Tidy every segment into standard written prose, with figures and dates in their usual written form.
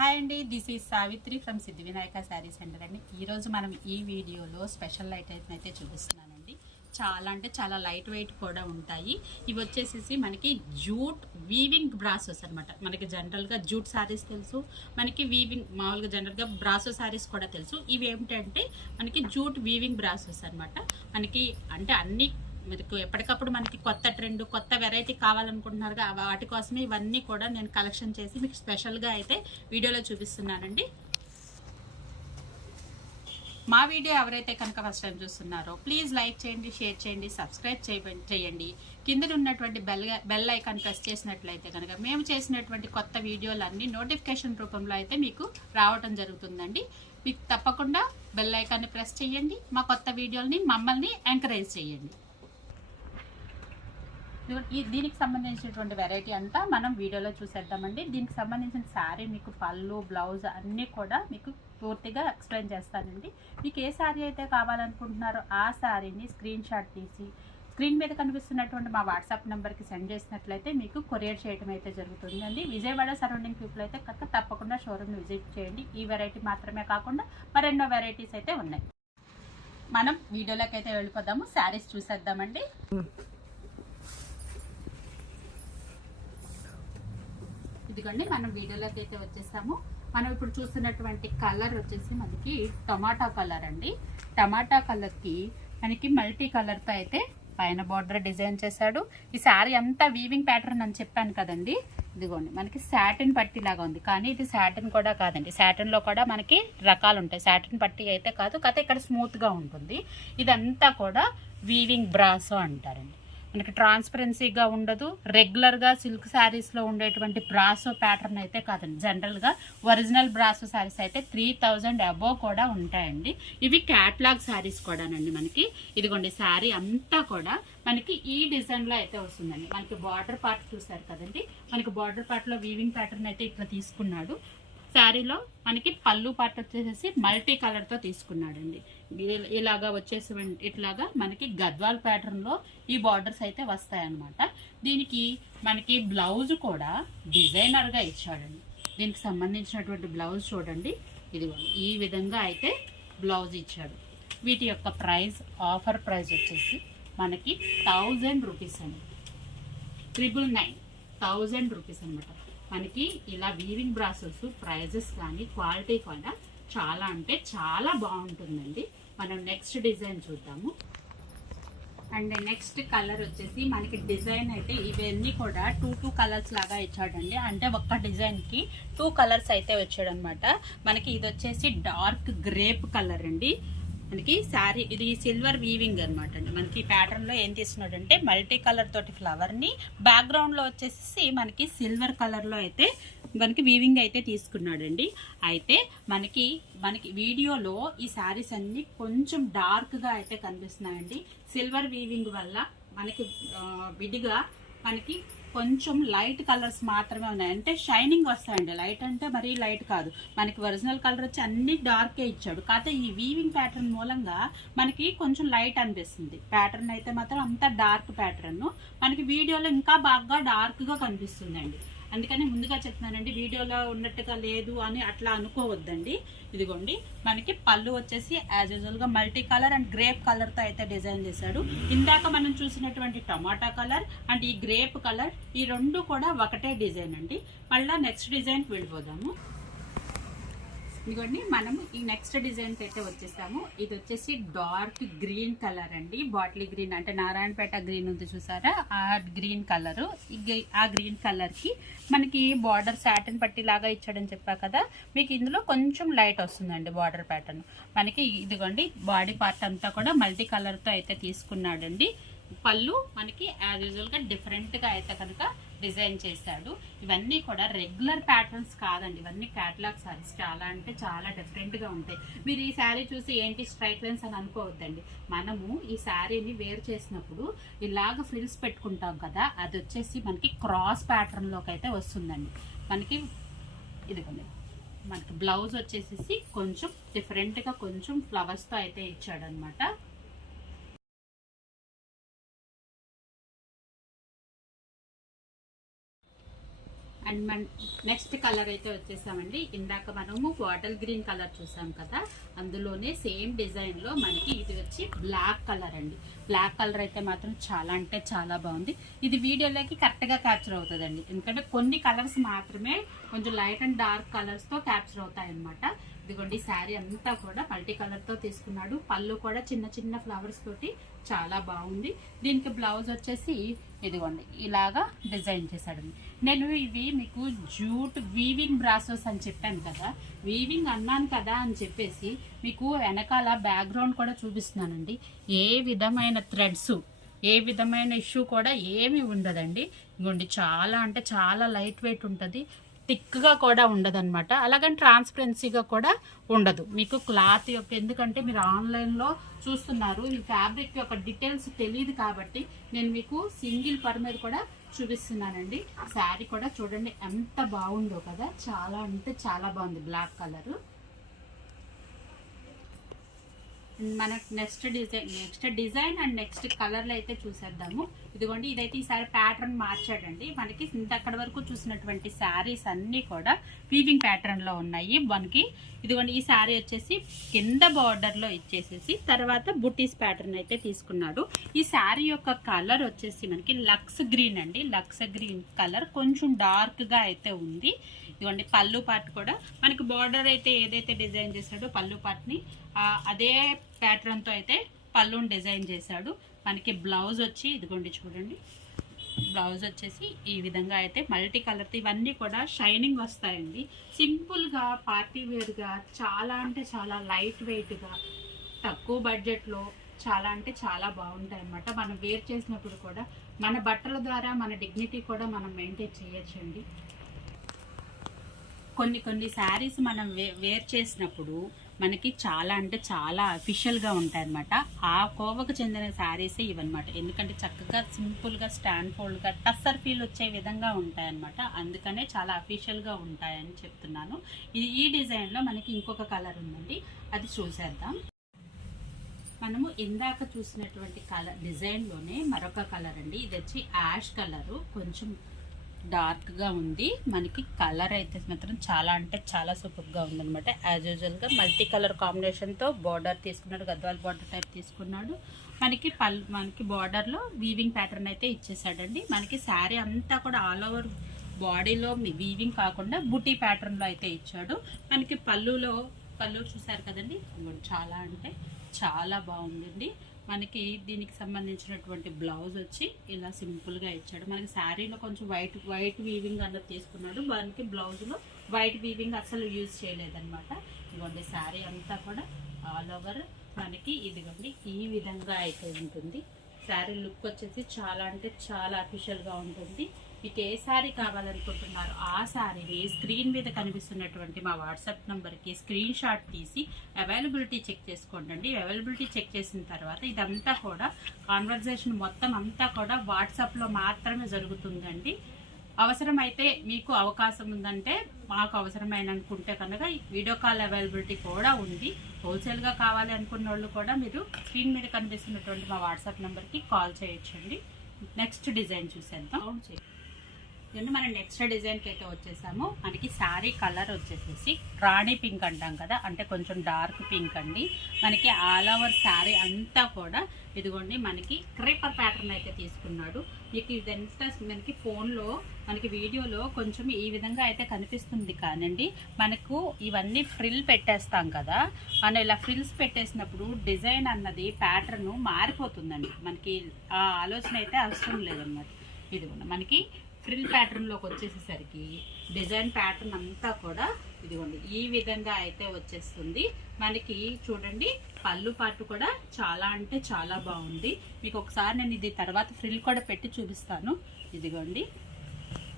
Hi అండి, this is Savitri from Siddhi Vinayaka sari centre అండి. ఈరోజు మనం ఈ వీడియోలో స్పెషల్ ఐటమ్స్ అయితే చూపిస్తున్నానండి. చాలా అంటే చాలా లైట్ వెయిట్ కూడా ఉంటాయి. ఇవి వచ్చేసేసి మనకి జూట్ వీవింగ్ బ్రాసోస్ అనమాట. మనకి జనరల్గా జూట్ శారీస్ తెలుసు, మనకి వీవింగ్ మామూలుగా జనరల్గా బ్రాసో శారీస్ కూడా తెలుసు. ఇవి ఏమిటంటే మనకి జూట్ వీవింగ్ బ్రాసోస్ అనమాట. మనకి అంటే అన్ని మీకు ఎప్పటికప్పుడు మనకి కొత్త ట్రెండ్ కొత్త వెరైటీ కావాలనుకుంటున్నారుగా, వాటి కోసమే ఇవన్నీ కూడా నేను కలెక్షన్ చేసి మీకు స్పెషల్గా అయితే వీడియోలో చూపిస్తున్నానండి. మా వీడియో ఎవరైతే కనుక ఫస్ట్ టైం చూస్తున్నారో ప్లీజ్ లైక్ చేయండి, షేర్ చేయండి, సబ్స్క్రైబ్ చేయండి. కింద ఉన్నటువంటి బెల్ ఐకాన్ ప్రెస్ చేసినట్లయితే కనుక మేము చేసినటువంటి కొత్త వీడియోలన్నీ నోటిఫికేషన్ రూపంలో అయితే మీకు రావటం జరుగుతుందండి. మీకు తప్పకుండా బెల్ ఐకాన్ని ప్రెస్ చేయండి. మా కొత్త వీడియోలని మమ్మల్ని ఎంకరేజ్ చేయండి. దీనికి సంబంధించినటువంటి వెరైటీ అంతా మనం వీడియోలో చూసేద్దామండి. దీనికి సంబంధించిన శారీ మీకు పళ్ళు బ్లౌజ్ అన్నీ కూడా మీకు పూర్తిగా ఎక్స్ప్లెయిన్ చేస్తానండి. మీకు ఏ శారీ అయితే కావాలనుకుంటున్నారో ఆ శారీని స్క్రీన్ షాట్ తీసి స్క్రీన్ మీద కనిపిస్తున్నటువంటి మా వాట్సాప్ నెంబర్కి సెండ్ చేసినట్లయితే మీకు కొరియర్ చేయడం అయితే జరుగుతుందండి. విజయవాడ సరౌండింగ్ పీపుల్ అయితే కనుక తప్పకుండా షోరూమ్ని విజిట్ చేయండి. ఈ వెరైటీ మాత్రమే కాకుండా మరెన్నో వెరైటీస్ అయితే ఉన్నాయి. మనం వీడియోలోకి అయితే వెళ్ళిపోదాము, శారీస్ చూసేద్దామండి. ఇదిగోండి మనం వీడియోలోకి అయితే వచ్చేసాము. మనం ఇప్పుడు చూస్తున్నటువంటి కలర్ వచ్చేసి మనకి టమాటా కలర్ అండి. టమాటా కలర్కి మనకి మల్టీ కలర్తో అయితే పైన బార్డర్ డిజైన్ చేశాడు. ఈ శారీ అంతా వీవింగ్ ప్యాటర్న్ అని చెప్పాను కదండి. ఇదిగోండి మనకి సాటిన్ పట్టీ లాగా ఉంది, కానీ ఇది సాటిన్ కూడా కాదండి. సాటిన్లో కూడా మనకి రకాలు ఉంటాయి. సాటిన్ పట్టీ అయితే కాదు, కాకపోతే ఇక్కడ స్మూత్గా ఉంటుంది. ఇదంతా కూడా వీవింగ్ బ్రాసో అంటారండి. మనకి ట్రాన్స్పరెన్సీగా ఉండదు. రెగ్యులర్గా సిల్క్ శారీస్లో ఉండేటువంటి బ్రాసో ప్యాటర్న్ అయితే కాదండి. జనరల్గా ఒరిజినల్ బ్రాసో శారీస్ అయితే 3000 అబోవ్ కూడా ఉంటాయండి. ఇవి క్యాట్లాగ్ శారీస్ కూడానండి. మనకి ఇదిగోండి శారీ అంతా కూడా మనకి ఈ డిజైన్లో అయితే వస్తుందండి. మనకి బార్డర్ పార్ట్ చూసారు కదండి. మనకి బార్డర్ పార్ట్లో వీవింగ్ ప్యాటర్న్ అయితే ఇట్లా తీసుకున్నాడు. శారీలో మనకి పళ్ళు పార్ట్ వచ్చేసి మల్టీ కలర్తో తీసుకున్నాడండి. ఇలాగా వచ్చేసి ఇట్లాగా మనకి గద్వాల్ ప్యాటర్న్లో ఈ బార్డర్స్ అయితే వస్తాయన్నమాట. దీనికి మనకి బ్లౌజ్ కూడా డిజైనర్గా ఇచ్చాడండి. దీనికి సంబంధించినటువంటి బ్లౌజ్ చూడండి. ఇది ఈ విధంగా అయితే బ్లౌజ్ ఇచ్చాడు. వీటి యొక్క ప్రైస్ ఆఫర్ ప్రైస్ వచ్చేసి మనకి 1000 రూపీస్ అండి. 999 రూపీస్ అనమాట. మనకి ఇలా వీవింగ్ బ్రాసెస్ ప్రైజెస్ కానీ క్వాలిటీ కూడా చాలా అంటే చాలా బాగుంటుందండి. మనం నెక్స్ట్ డిజైన్ చూద్దాము. అండ్ నెక్స్ట్ కలర్ వచ్చేసి మనకి డిజైన్ అయితే ఇవన్నీ కూడా టూ కలర్స్ లాగా ఇచ్చాడండి. అంటే ఒక్క డిజైన్కి 2 కలర్స్ అయితే వచ్చాడనమాట. మనకి ఇది వచ్చేసి డార్క్ గ్రేప్ కలర్ అండి. మనకి శారీ ఇది సిల్వర్ వీవింగ్ అనమాట అండి. మనకి ప్యాటర్న్లో ఏం తీసుకున్నాడంటే మల్టీ కలర్ తోటి ఫ్లవర్ని బ్యాక్గ్రౌండ్లో వచ్చేసి మనకి సిల్వర్ కలర్లో అయితే మనకి వీవింగ్ అయితే తీసుకున్నాడండి. అయితే మనకి వీడియోలో ఈ శారీస్ అన్ని కొంచెం డార్క్గా అయితే కనిపిస్తున్నాయండి. సిల్వర్ వీవింగ్ వల్ల మనకి విడిగా మనకి కొంచెం లైట్ కలర్స్ మాత్రమే ఉన్నాయి. అంటే షైనింగ్ వస్తాయండి. లైట్ అంటే మరీ లైట్ కాదు. మనకి ఒరిజినల్ కలర్ వచ్చి అన్ని డార్కే ఇచ్చాడు. కాకపోతే ఈ వీవింగ్ ప్యాటర్న్ మూలంగా మనకి కొంచెం లైట్ అనిపిస్తుంది. ప్యాటర్న్ అయితే మాత్రం అంతా డార్క్ ప్యాటర్న్. మనకి వీడియోలో ఇంకా బాగా డార్క్గా కనిపిస్తుందండి. అందుకని ముందుగా చెప్తున్నానండి, వీడియోలో ఉన్నట్టుగా లేదు అని అట్లా అనుకోవద్దండి. ఇదిగోండి మనకి పళ్ళు వచ్చేసి యాజ్ యూజువల్గా మల్టీ కలర్ అండ్ గ్రేప్ కలర్తో అయితే డిజైన్ చేశాడు. ఇందాక మనం చూసినటువంటి టమాటా కలర్ అండ్ ఈ గ్రేప్ కలర్ ఈ రెండు కూడా ఒకటే డిజైన్ అండి. మళ్ళీ నెక్స్ట్ డిజైన్కి వెళ్ళిపోదాము. ఇదిగోండి మనం ఈ నెక్స్ట్ డిజైన్కి అయితే వచ్చేసాము. ఇది వచ్చేసి డార్క్ గ్రీన్ కలర్ అండి. బాటిల్ గ్రీన్ అంటే నారాయణపేట గ్రీన్ ఉంది చూసారా, ఆ గ్రీన్ కలరు. ఆ గ్రీన్ కలర్కి మనకి బార్డర్ సాటిన్ పట్టి లాగా ఇచ్చాడని చెప్పా కదా. మీకు ఇందులో కొంచెం లైట్ వస్తుందండి బార్డర్ ప్యాటర్న్. మనకి ఇదిగోండి బాడీ పార్ట్ అంతా కూడా మల్టీ కలర్తో అయితే తీసుకున్నాడండి. పళ్ళు మనకి యాజ్ యూజువల్గా డిఫరెంట్గా అయితే కనుక డిజైన్ చేశాడు. ఇవన్నీ కూడా రెగ్యులర్ ప్యాటర్న్స్ కాదండి. ఇవన్నీ క్యాటలాగ్ శారీస్. చాలా అంటే చాలా డిఫరెంట్గా ఉంటాయి. మీరు ఈ శారీ చూసి ఏంటి స్ట్రైట్ లైన్స్ అని అనుకోవద్దండి. మనము ఈ శారీని వేర్ చేసినప్పుడు ఇలాగ ఫ్రిల్స్ పెట్టుకుంటాం కదా, అది వచ్చేసి మనకి క్రాస్ ప్యాటర్న్లోకి అయితే వస్తుందండి. మనకి ఇదిగోండి మనకి బ్లౌజ్ వచ్చేసి కొంచెం డిఫరెంట్గా కొంచెం ఫ్లవర్స్తో అయితే ఇచ్చాడనమాట. అండ్ మన నెక్స్ట్ కలర్ అయితే వచ్చేసామండి. ఇందాక మనము బాటిల్ గ్రీన్ కలర్ చూసాం కదా, అందులోనే సేమ్ డిజైన్లో మనకి ఇది వచ్చి బ్లాక్ కలర్ అండి. బ్లాక్ కలర్ అయితే మాత్రం చాలా అంటే చాలా బాగుంది. ఇది వీడియోలోకి కరెక్ట్గా క్యాప్చర్ అవుతుందండి, ఎందుకంటే కొన్ని కలర్స్ మాత్రమే కొంచెం లైట్ అండ్ డార్క్ కలర్స్తో క్యాప్చర్ అవుతాయి అనమాట. ఇదిగోండి శారీ అంతా కూడా మల్టీ కలర్తో తీసుకున్నాడు. పళ్ళు కూడా చిన్న చిన్న ఫ్లవర్స్ తోటి చాలా బాగుంది. దీనికి బ్లౌజ్ వచ్చేసి ఇదిగోండి ఇలాగా డిజైన్ చేశాడు. నేను ఇవి మీకు జూట్ వీవింగ్ బ్రాసోస్ అని చెప్పాను కదా, వీవింగ్ అన్నాను కదా అని చెప్పేసి మీకు వెనకాల బ్యాక్గ్రౌండ్ కూడా చూపిస్తున్నానండి. ఏ విధమైన థ్రెడ్స్, ఏ విధమైన ఇష్యూ కూడా ఏమి ఉండదండి. ఇదిగోండి చాలా అంటే చాలా లైట్ వెయిట్ ఉంటుంది, థిక్గా కూడా ఉండదన్నమాట. అలాగని ట్రాన్స్పరెన్సీగా కూడా ఉండదు మీకు క్లాత్ యొక్క. ఎందుకంటే మీరు ఆన్లైన్లో చూస్తున్నారు, ఈ ఫ్యాబ్రిక్ యొక్క డీటెయిల్స్ తెలియదు కాబట్టి నేను మీకు సింగిల్ పర్ మీద కూడా చూపిస్తున్నానండి. శారీ కూడా చూడండి ఎంత బాగుందో కదా, చాలా అంటే చాలా బాగుంది బ్లాక్ కలరు. మనకు నెక్స్ట్ డిజైన్ అండ్ నెక్స్ట్ కలర్లు అయితే చూసేద్దాము. ఇదిగోండి ఇదైతే ఈసారి ప్యాటర్న్ మార్చాడండి. మనకి ఇంతక్కడి వరకు చూసినటువంటి శారీస్ అన్నీ కూడా వీవింగ్ ప్యాటర్న్లో ఉన్నాయి మనకి. ఇదిగోండి ఈ శారీ వచ్చేసి కింద బార్డర్లో ఇచ్చేసేసి తర్వాత బుటీస్ ప్యాటర్న్ అయితే తీసుకున్నాడు. ఈ శారీ యొక్క కలర్ వచ్చేసి మనకి లక్స్ గ్రీన్ అండి. లక్స్ గ్రీన్ కలర్ కొంచెం డార్క్గా అయితే ఉంది. ఇదిగోండి పళ్ళు పార్ట్ కూడా మనకి బార్డర్ అయితే ఏదైతే డిజైన్ చేశాడో పళ్ళు పార్ట్ని అదే ప్యాటర్న్తో అయితే పళ్ళుని డిజైన్ చేశాడు. మనకి బ్లౌజ్ వచ్చి ఇదిగోండి చూడండి, బ్లౌజ్ వచ్చేసి ఈ విధంగా అయితే మల్టీ కలర్తో ఇవన్నీ కూడా షైనింగ్ వస్తాయండి. సింపుల్గా పార్టీ వేర్గా చాలా అంటే చాలా లైట్ వెయిట్గా తక్కువ బడ్జెట్లో చాలా అంటే చాలా బాగుంటాయి అన్నమాట. మనం వేర్ చేసినప్పుడు కూడా మన బట్టల ద్వారా మన డిగ్నిటీ కూడా మనం మెయింటైన్ చేయొచ్చండి. కొన్ని శారీస్ మనం వేర్ చేసినప్పుడు మనకి చాలా అంటే చాలా అఫీషియల్గా ఉంటాయన్నమాట. ఆ కోవకు చెందిన శారీసే ఇవన్నమాట. ఎందుకంటే చక్కగా సింపుల్గా స్టాండ్ ఫోల్డ్గా టస్సర్ ఫీల్ వచ్చే విధంగా ఉంటాయన్నమాట. అందుకనే చాలా అఫీషియల్గా ఉంటాయని చెప్తున్నాను. ఈ డిజైన్లో మనకి ఇంకొక కలర్ ఉందండి, అది చూసేద్దాం. మనము ఇందాక చూసినటువంటి కలర్ డిజైన్లోనే మరొక కలర్ అండి. ఇది వచ్చి యాష్ కలరు, కొంచెం డార్క్గా ఉంది. మనకి కలర్ అయితే మాత్రం చాలా అంటే చాలా సూపర్గా ఉందనమాట. యాజ్ యూజువల్గా మల్టీ కలర్ కాంబినేషన్తో బార్డర్ తీసుకున్నాడు, గద్వాల్ బార్డర్ టైప్ తీసుకున్నాడు. మనకి బార్డర్లో వీవింగ్ ప్యాటర్న్ అయితే ఇచ్చేసాడండి. మనకి శారీ అంతా కూడా ఆల్ ఓవర్ బాడీలో వీవింగ్ కాకుండా బుటీ ప్యాటర్న్లో అయితే ఇచ్చాడు. మనకి పళ్ళు చూసారు కదండి, చాలా అంటే చాలా బాగుందండి. మనకి దీనికి సంబంధించినటువంటి బ్లౌజ్ వచ్చి ఇలా సింపుల్గా ఇచ్చాడు. మనకి శారీలో కొంచెం వైట్ వీవింగ్ అన్నది తీసుకున్నాడు. మనకి బ్లౌజ్లో వైట్ వీవింగ్ అసలు యూజ్ చేయలేదన్నమాట. ఇదిగోండి శారీ అంతా కూడా ఆల్ ఓవర్ మనకి ఇదిగోండి ఈ విధంగా అయితే ఉంటుంది. శారీ లుక్ వచ్చేసి చాలా అంటే చాలా అఫీషియల్గా ఉంటుంది. మీకు ఏ శారీ కావాలనుకుంటున్నారో ఆ శారీని స్క్రీన్ మీద కనిపిస్తున్నటువంటి మా వాట్సాప్ నెంబర్కి స్క్రీన్ షాట్ తీసి అవైలబిలిటీ చెక్ చేసుకోండి. అవైలబిలిటీ చెక్ చేసిన తర్వాత ఇదంతా కూడా కాన్వర్జేషన్ మొత్తం అంతా కూడా వాట్సాప్లో మాత్రమే జరుగుతుందండి. అవసరమైతే మీకు అవకాశం ఉందంటే మాకు అవసరమైన అనుకుంటే కనుక వీడియో కాల్ అవైలబిలిటీ కూడా ఉంది. హోల్సేల్గా కావాలి అనుకున్న వాళ్ళు కూడా మీరు స్క్రీన్ మీద కనిపిస్తున్నటువంటి మా వాట్సాప్ నెంబర్కి కాల్ చేయొచ్చండి. నెక్స్ట్ డిజైన్ చూసేద్దాం. ఇవన్నీ మనం నెక్స్ట్ డిజైన్కి అయితే వచ్చేసాము. మనకి శారీ కలర్ వచ్చేసేసి రాణి పింక్ అంటాం కదా, అంటే కొంచెం డార్క్ పింక్ అండి. మనకి ఆల్ ఓవర్ శారీ అంతా కూడా ఇదిగోండి మనకి క్రేపర్ ప్యాటర్న్ అయితే తీసుకున్నాడు. మీకు ఇదంతా మనకి ఫోన్లో మనకి వీడియోలో కొంచెం ఈ విధంగా అయితే కనిపిస్తుంది కానండి, మనకు ఇవన్నీ ఫ్రిల్ పెట్టేస్తాం కదా, మనం ఇలా ఫ్రిల్స్ పెట్టేసినప్పుడు డిజైన్ అన్నది ప్యాటర్న్ మారిపోతుందండి. మనకి ఆ ఆలోచన అయితే అవసరం లేదన్నమాట. ఇదిగోండి మనకి ఫ్రిల్ ప్యాటర్న్లోకి వచ్చేసేసరికి డిజైన్ ప్యాటర్న్ అంతా కూడా ఇదిగోండి ఈ విధంగా అయితే వచ్చేస్తుంది. మనకి చూడండి పళ్ళు పాటు కూడా చాలా అంటే చాలా బాగుంది. మీకు ఒకసారి నేను ఇది తర్వాత ఫ్రిల్ కూడా పెట్టి చూపిస్తాను. ఇదిగోండి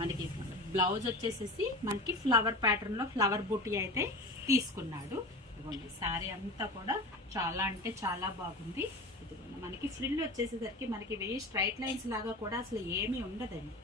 మనకి బ్లౌజ్ వచ్చేసేసి మనకి ఫ్లవర్ ప్యాటర్న్లో ఫ్లవర్ బూటీ అయితే తీసుకున్నాడు. ఇదిగోండి శారీ అంతా కూడా చాలా అంటే చాలా బాగుంది. ఇదిగోండి మనకి ఫ్రిల్ వచ్చేసేసరికి మనకి వెయ్యి స్ట్రైట్ లైన్స్ లాగా కూడా అసలు ఏమీ ఉండదండి.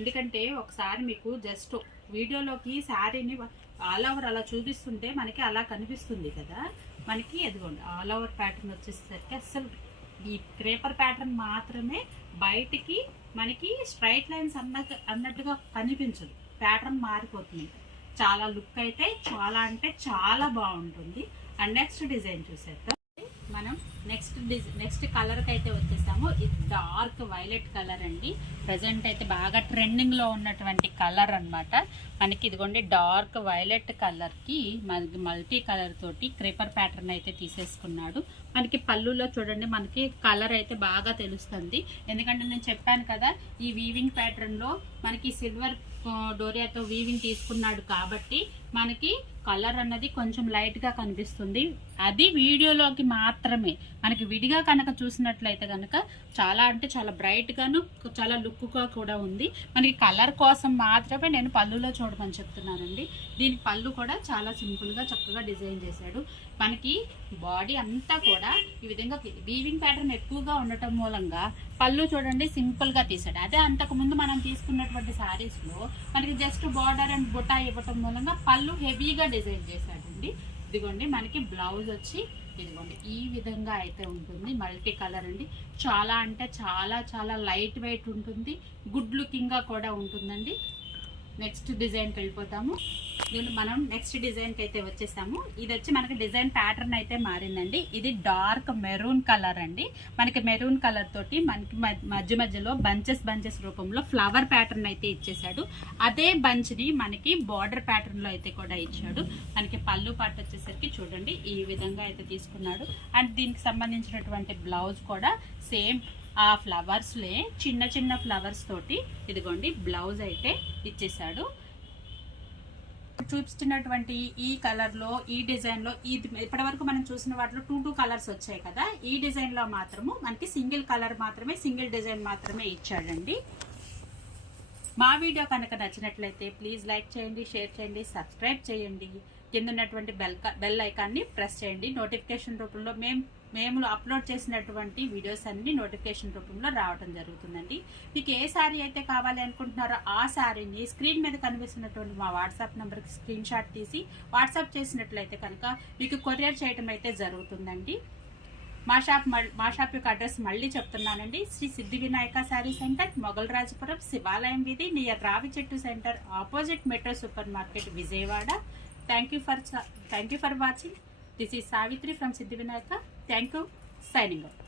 ఎందుకంటే ఒకసారి మీకు జస్ట్ వీడియోలోకి శారీని ఆల్ ఓవర్ అలా చూపిస్తుంటే మనకి అలా కనిపిస్తుంది కదా, మనకి ఎదుగోండి ఆల్ ఓవర్ ప్యాటర్న్ వచ్చేసరికి అస్సలు ఈ క్రేపర్ ప్యాటర్న్ మాత్రమే బయటికి మనకి స్ట్రైట్ లైన్స్ అన్నట్టుగా కనిపించదు, ప్యాటర్న్ మారిపోతుంది. చాలా లుక్ అయితే చాలా అంటే చాలా బాగుంటుంది. అండ్ నెక్స్ట్ డిజైన్ చూసేద్దాం. మనం నెక్స్ట్ కలర్కి అయితే వచ్చేసాము. ఇది డార్క్ వైలెట్ కలర్ అండి. ప్రజెంట్ అయితే బాగా ట్రెండింగ్లో ఉన్నటువంటి కలర్ అన్నమాట. మనకి ఇదిగోండి డార్క్ వైలెట్ కలర్కి మనకి మల్టీ కలర్ తోటి క్రేపర్ ప్యాటర్న్ అయితే తీసేసుకున్నాడు. మనకి పళ్ళులో చూడండి మనకి కలర్ అయితే బాగా తెలుస్తుంది. ఎందుకంటే నేను చెప్పాను కదా, ఈ వీవింగ్ ప్యాటర్న్లో మనకి సిల్వర్ డోరియాతో వీవింగ్ తీసుకున్నాడు కాబట్టి మనకి కలర్ అన్నది కొంచెం లైట్గా కనిపిస్తుంది. అది వీడియోలోకి మాత్రమే. మనకి విడిగా కనుక చూసినట్లయితే కనుక చాలా అంటే చాలా బ్రైట్గాను చాలా లుక్గా కూడా ఉంది. మనకి కలర్ కోసం మాత్రమే నేను పళ్ళులో చూడమని చెప్తున్నానండి. దీని పళ్ళు కూడా చాలా సింపుల్గా చక్కగా డిజైన్ చేశాడు. మనకి బాడీ అంతా కూడా ఈ విధంగా వీవింగ్ ప్యాటర్న్ ఎక్కువగా ఉండటం మూలంగా పళ్ళు చూడండి సింపుల్గా తీసాడు. అదే అంతకుముందు మనం తీసుకున్నటువంటి శారీస్లో మనకి జస్ట్ బార్డర్ అండ్ బుటా ఇవ్వటం మూలంగా పళ్ళు హెవీగా డిజైన్ చేశాడండి. ఇదిగోండి మనకి బ్లౌజ్ వచ్చి ఇదిగోండి ఈ విధంగా అయితే ఉంటుంది. మల్టీ కలర్ అండి. చాలా అంటే చాలా చాలా లైట్ వెయిట్ ఉంటుంది, గుడ్ లుకింగ్గా కూడా ఉంటుందండి. నెక్స్ట్ డిజైన్కి వెళ్ళిపోతాము. దీన్ని మనం నెక్స్ట్ డిజైన్కి అయితే వచ్చేసాము. ఇది వచ్చి మనకి డిజైన్ ప్యాటర్న్ అయితే మారిందండి. ఇది డార్క్ మెరూన్ కలర్ అండి. మనకి మెరూన్ కలర్ తోటి మనకి మధ్యలో బంచెస్ రూపంలో ఫ్లవర్ ప్యాటర్న్ అయితే ఇచ్చేసాడు. అదే బంచ్ని మనకి బార్డర్ ప్యాటర్న్లో అయితే కూడా ఇచ్చాడు. మనకి పళ్ళు పాటు వచ్చేసరికి చూడండి ఈ విధంగా అయితే తీసుకున్నాడు. అండ్ దీనికి సంబంధించినటువంటి బ్లౌజ్ కూడా సేమ్ ఆ ఫ్లవర్స్లే చిన్న ఫ్లవర్స్ తోటి ఇదిగోండి బ్లౌజ్ అయితే ఇచ్చేసాడు. చూపిస్తున్నటువంటి ఈ కలర్లో ఈ డిజైన్లో ఇప్పటి వరకు మనం చూసిన వాటిలో టూ కలర్స్ వచ్చాయి కదా, ఈ డిజైన్లో మాత్రము మనకి సింగిల్ కలర్ మాత్రమే, సింగిల్ డిజైన్ మాత్రమే ఇచ్చాడండి. మా వీడియో కనుక నచ్చినట్లయితే ప్లీజ్ లైక్ చేయండి, షేర్ చేయండి, సబ్స్క్రైబ్ చేయండి. కింద ఉన్నటువంటి బెల్ ఐకాన్ని ప్రెస్ చేయండి. నోటిఫికేషన్ రూపంలో మేము అప్లోడ్ చేసినటువంటి వీడియోస్ అన్ని నోటిఫికేషన్ రూపంలో రావడం జరుగుతుందండి. మీకు ఏ శారీ అయితే కావాలి అనుకుంటున్నారో ఆ శారీని స్క్రీన్ మీద కనిపిస్తున్నటువంటి మా వాట్సాప్ నెంబర్కి స్క్రీన్ షాట్ తీసి వాట్సాప్ చేసినట్లయితే కనుక మీకు కొరియర్ చేయడం అయితే జరుగుతుందండి. మా షాప్ యొక్క అడ్రస్ మళ్ళీ చెప్తున్నానండి. శ్రీ సిద్ధి వినాయక శారీ సెంటర్, మొగల్ రాజపురం, శివాలయం వీధి, నియర్ రావి చెట్టు centre, opposite metro super market, Vijayawada. Thank you for watching. This is Savitri from Siddhi Vinayaka. Thank you. Signing off.